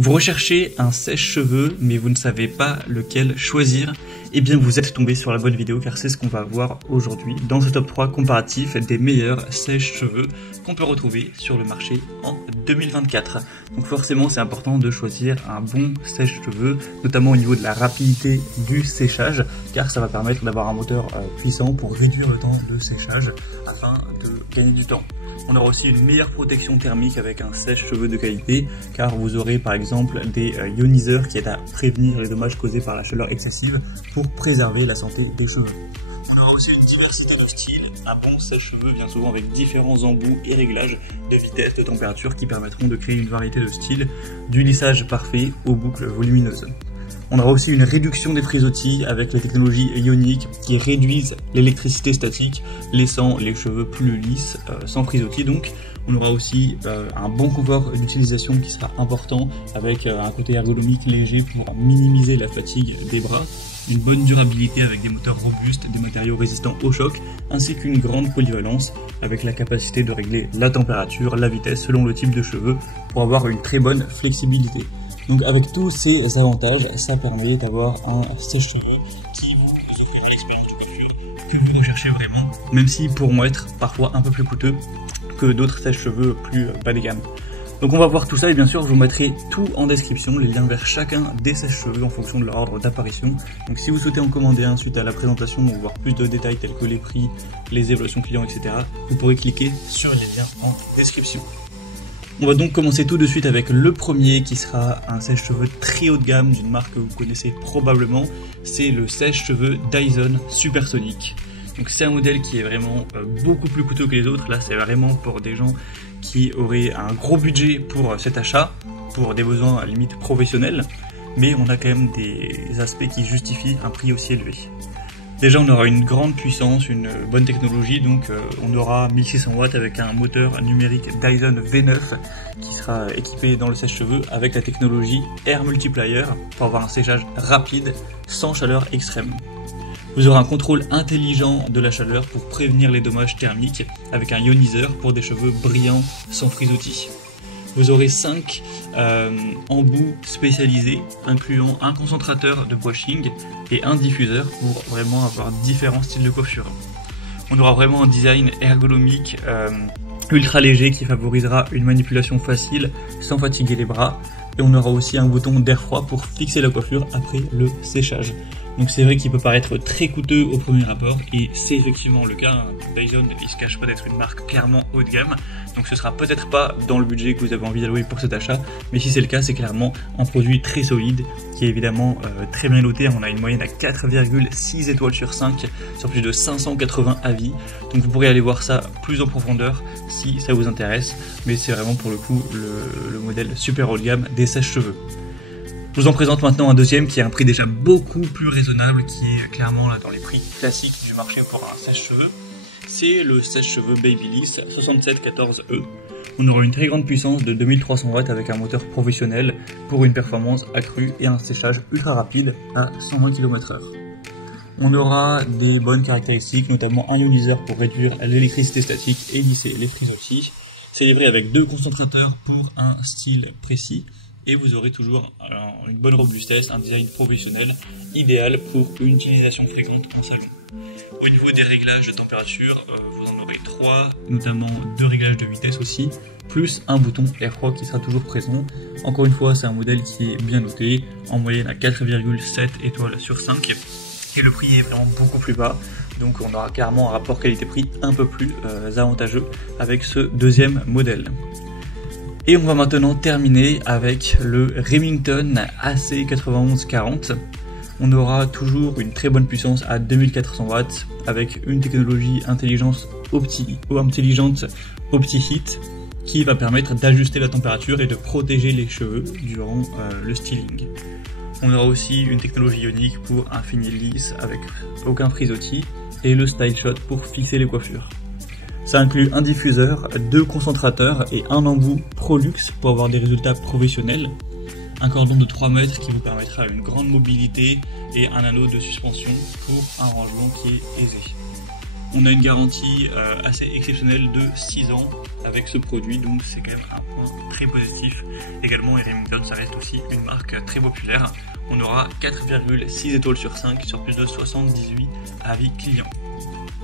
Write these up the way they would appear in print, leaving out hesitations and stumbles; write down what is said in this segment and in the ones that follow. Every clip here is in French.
Vous recherchez un sèche-cheveux, mais vous ne savez pas lequel choisir? Eh bien, vous êtes tombé sur la bonne vidéo, car c'est ce qu'on va voir aujourd'hui dans ce top 3 comparatif des meilleurs sèche-cheveux qu'on peut retrouver sur le marché en 2024. Donc forcément, c'est important de choisir un bon sèche-cheveux, notamment au niveau de la rapidité du séchage, car ça va permettre d'avoir un moteur puissant pour réduire le temps de séchage afin de gagner du temps. On aura aussi une meilleure protection thermique avec un sèche-cheveux de qualité, car vous aurez par exemple des ioniseurs qui aident à prévenir les dommages causés par la chaleur excessive pour préserver la santé des cheveux. On aura aussi une diversité de styles. Un bon sèche-cheveux vient souvent avec différents embouts et réglages de vitesse, de température qui permettront de créer une variété de styles, du lissage parfait aux boucles volumineuses. On aura aussi une réduction des frisottis avec les technologies ioniques qui réduisent l'électricité statique, laissant les cheveux plus lisses, sans frisottis donc. On aura aussi un bon confort d'utilisation qui sera important avec un côté ergonomique léger pour minimiser la fatigue des bras, une bonne durabilité avec des moteurs robustes, des matériaux résistants au choc, ainsi qu'une grande polyvalence avec la capacité de régler la température, la vitesse selon le type de cheveux pour avoir une très bonne flexibilité. Donc avec tous ces avantages, ça permet d'avoir un sèche-cheveux qui vous offrira l'expérience de coiffure que vous recherchez vraiment, même si pour moi être parfois un peu plus coûteux que d'autres sèche-cheveux plus bas de gamme. Donc on va voir tout ça et bien sûr je vous mettrai tout en description, les liens vers chacun des sèche-cheveux en fonction de leur ordre d'apparition. Donc si vous souhaitez en commander un suite à la présentation ou voir plus de détails tels que les prix, les évaluations clients, etc., vous pourrez cliquer sur les liens en description. On va donc commencer tout de suite avec le premier qui sera un sèche-cheveux très haut de gamme d'une marque que vous connaissez probablement, c'est le sèche-cheveux Dyson Supersonic. Donc c'est un modèle qui est vraiment beaucoup plus coûteux que les autres, là c'est vraiment pour des gens qui auraient un gros budget pour cet achat, pour des besoins à la limite professionnels, mais on a quand même des aspects qui justifient un prix aussi élevé. Déjà on aura une grande puissance, une bonne technologie, donc on aura 1600 watts avec un moteur numérique Dyson V9 qui sera équipé dans le sèche-cheveux avec la technologie Air Multiplier pour avoir un séchage rapide sans chaleur extrême. Vous aurez un contrôle intelligent de la chaleur pour prévenir les dommages thermiques avec un ioniseur pour des cheveux brillants sans frisottis. Vous aurez 5 embouts spécialisés incluant un concentrateur de brushing et un diffuseur pour vraiment avoir différents styles de coiffure. On aura vraiment un design ergonomique ultra léger qui favorisera une manipulation facile sans fatiguer les bras. Et on aura aussi un bouton d'air froid pour fixer la coiffure après le séchage. Donc c'est vrai qu'il peut paraître très coûteux au premier abord, et c'est effectivement le cas. Dyson, il se cache pas d'être une marque clairement haut de gamme, donc ce sera peut-être pas dans le budget que vous avez envie d'allouer pour cet achat, mais si c'est le cas, c'est clairement un produit très solide, qui est évidemment très bien noté. On a une moyenne à 4,6 étoiles sur 5, sur plus de 580 avis, donc vous pourrez aller voir ça plus en profondeur si ça vous intéresse, mais c'est vraiment pour le coup le modèle super haut de gamme des sèche-cheveux. Je vous en présente maintenant un deuxième qui a un prix déjà beaucoup plus raisonnable, qui est clairement là dans les prix classiques du marché pour un sèche-cheveux. C'est le sèche-cheveux Babyliss 6714E. On aura une très grande puissance de 2300 watts avec un moteur professionnel pour une performance accrue et un séchage ultra rapide à 120 km/h. On aura des bonnes caractéristiques, notamment un ioniseur pour réduire l'électricité statique et lisser les frisottis. C'est livré avec 2 concentrateurs pour un style précis. Et vous aurez toujours une bonne robustesse, un design professionnel, idéal pour une utilisation fréquente en salon. Au niveau des réglages de température, vous en aurez 3, notamment 2 réglages de vitesse aussi, plus un bouton air froid qui sera toujours présent. Encore une fois, c'est un modèle qui est bien noté, en moyenne à 4,7 étoiles sur 5, et le prix est vraiment beaucoup plus bas. Donc on aura clairement un rapport qualité-prix un peu plus avantageux avec ce deuxième modèle. Et on va maintenant terminer avec le Remington AC9140. On aura toujours une très bonne puissance à 2400 watts avec une technologie intelligente OptiHeat qui va permettre d'ajuster la température et de protéger les cheveux durant le styling. On aura aussi une technologie ionique pour un fini lisse avec aucun frisottis et le Style Shot pour fixer les coiffures. Ça inclut un diffuseur, 2 concentrateurs et un embout Prolux pour avoir des résultats professionnels. Un cordon de 3 mètres qui vous permettra une grande mobilité et un anneau de suspension pour un rangement qui est aisé. On a une garantie assez exceptionnelle de 6 ans avec ce produit, donc c'est quand même un point très positif. Également, Remington, ça reste aussi une marque très populaire. On aura 4,6 étoiles sur 5 sur plus de 78 avis clients.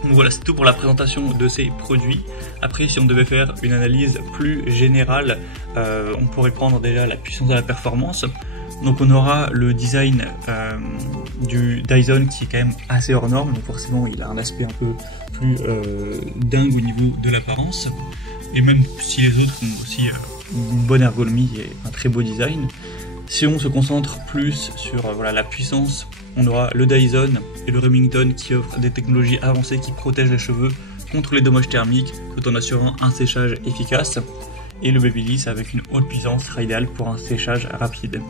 Donc voilà, c'est tout pour la présentation de ces produits. Après, si on devait faire une analyse plus générale, on pourrait prendre déjà la puissance de la performance. Donc on aura le design du Dyson qui est quand même assez hors norme, donc forcément il a un aspect un peu plus dingue au niveau de l'apparence. Et même si les autres ont aussi une bonne ergonomie et un très beau design. Si on se concentre plus sur la puissance, on aura le Dyson et le Remington qui offrent des technologies avancées qui protègent les cheveux contre les dommages thermiques tout en assurant un séchage efficace. Et le Babyliss avec une haute puissance sera idéal pour un séchage rapide.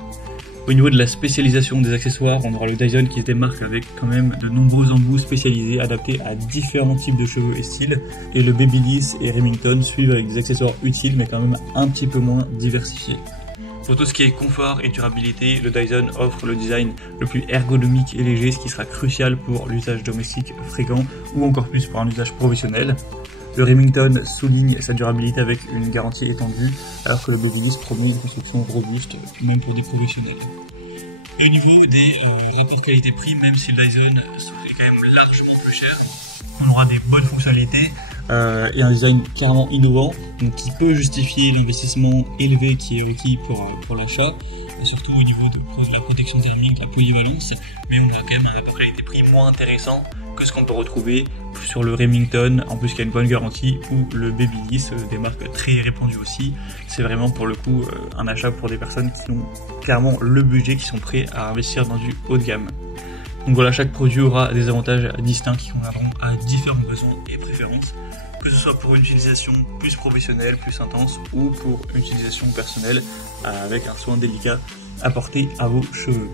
Au niveau de la spécialisation des accessoires, on aura le Dyson qui se démarque avec quand même de nombreux embouts spécialisés adaptés à différents types de cheveux et styles. Et le Babyliss et Remington suivent avec des accessoires utiles mais quand même un petit peu moins diversifiés. Pour tout ce qui est confort et durabilité, le Dyson offre le design le plus ergonomique et léger, ce qui sera crucial pour l'usage domestique fréquent ou encore plus pour un usage professionnel. Le Remington souligne sa durabilité avec une garantie étendue, alors que le Babyliss promet une construction robuste, même pour des professionnels. Et au niveau des rapports qualité-prix, même si le Dyson est quand même largement plus cher, on aura des bonnes fonctionnalités et un design clairement innovant, donc qui peut justifier l'investissement élevé qui est requis pour l'achat, et surtout au niveau de la protection thermique, de la polyvalence, mais on a quand même un rapport qualité-prix moins intéressant que ce qu'on peut retrouver sur le Remington, en plus qu'il y a une bonne garantie, ou le Babyliss, des marques très répandues aussi. C'est vraiment pour le coup un achat pour des personnes qui ont clairement le budget, qui sont prêts à investir dans du haut de gamme. Donc voilà, chaque produit aura des avantages distincts qui conviendront à différents besoins et préférences, que ce soit pour une utilisation plus professionnelle, plus intense, ou pour une utilisation personnelle avec un soin délicat apporté à vos cheveux.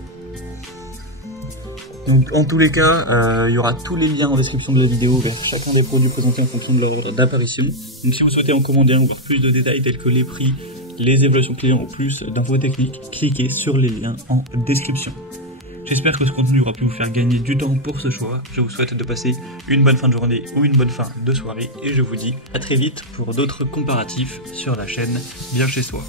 Donc en tous les cas, il y aura tous les liens en description de la vidéo vers chacun des produits présentés en fonction de leur ordre d'apparition. Donc si vous souhaitez en commander un ou voir plus de détails tels que les prix, les évaluations clients ou plus d'infos techniques, cliquez sur les liens en description. J'espère que ce contenu aura pu vous faire gagner du temps pour ce choix. Je vous souhaite de passer une bonne fin de journée ou une bonne fin de soirée et je vous dis à très vite pour d'autres comparatifs sur la chaîne Bien Chez Soi.